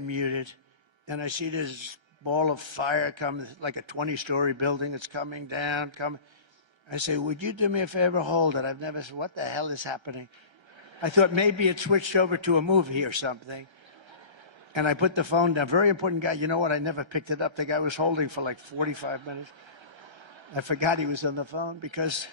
muted, and I see this ball of fire come, like a 20-story building. It's coming down, coming. I say, would you do me a favor? Hold it. I've never said, what the hell is happening? I thought maybe it switched over to a movie or something. And I put the phone down. Very important guy. You know what? I never picked it up. The guy was holding for like 45 minutes. I forgot he was on the phone because...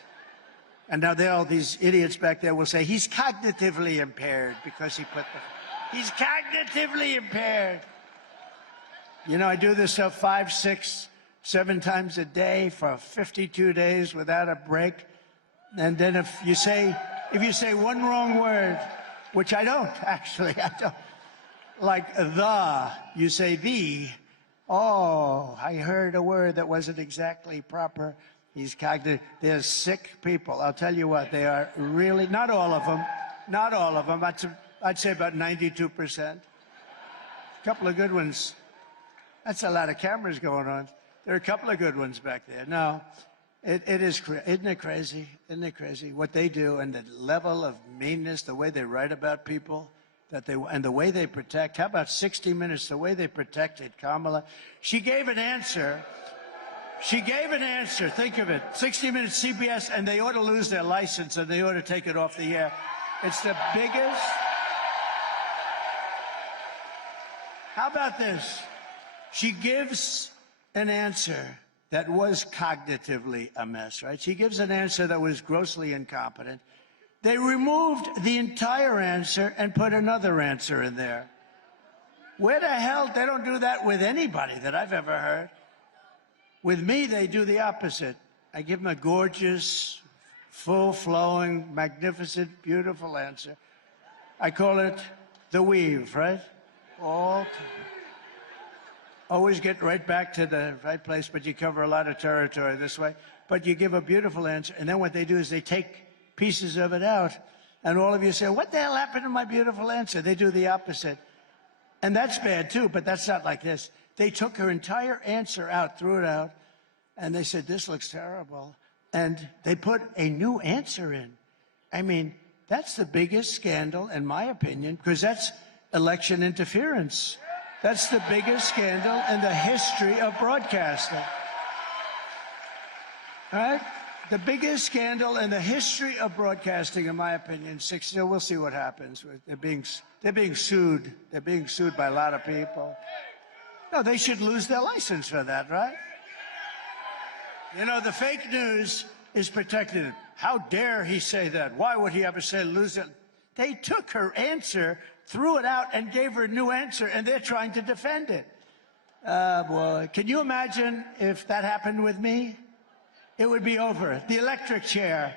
And now there are all these idiots back there will say, he's cognitively impaired because he put the... He's cognitively impaired. You know, I do this stuff 5, 6, 7 times a day for 52 days without a break. And then if you say one wrong word, which I don't, actually, I don't, like the, you say the, oh, I heard a word that wasn't exactly proper. He's cognitive. They're sick people. I'll tell you what, they are really, not all of them, I'd say about 92%. A couple of good ones. That's a lot of cameras going on. There are a couple of good ones back there. No, it is, isn't it crazy? Isn't it crazy what they do and the level of meanness, the way they write about people, and the way they protect. How about 60 Minutes, the way they protected Kamala? She gave an answer. Think of it. 60 Minutes, CBS, and they ought to lose their license and they ought to take it off the air. It's the biggest. How about this? She gives an answer that was cognitively a mess, right? She gives an answer that was grossly incompetent. They removed the entire answer and put another answer in there. Where the hell? They don't do that with anybody that I've ever heard. With me, they do the opposite. I give them a gorgeous, full-flowing, magnificent, beautiful answer. I call it the weave, right? Always get right back to the right place, but you cover a lot of territory this way. But you give a beautiful answer, and then what they do is they take pieces of it out, and all of you say, what the hell happened to my beautiful answer? They do the opposite. And that's bad, too, but that's not like this. They took her entire answer out, threw it out, and they said, this looks terrible. And they put a new answer in. I mean, that's the biggest scandal, in my opinion, because that's election interference. That's the biggest scandal in the history of broadcasting. All right? The biggest scandal in the history of broadcasting, in my opinion. We'll see what happens. They're being sued. They're being sued by a lot of people. No, they should lose their license for that, right? You know, the fake news is protected. How dare he say that? Why would he ever say lose it? They took her answer, threw it out, and gave her a new answer, and they're trying to defend it. Boy, can you imagine if that happened with me? It would be over. The electric chair.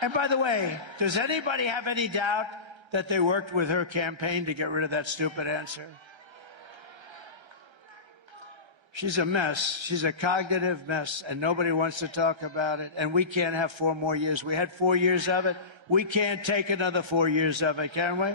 And by the way, does anybody have any doubt that they worked with her campaign to get rid of that stupid answer? She's a mess. She's a cognitive mess, and nobody wants to talk about it. And we can't have 4 more years. We had 4 years of it. We can't take another 4 years of it, can we?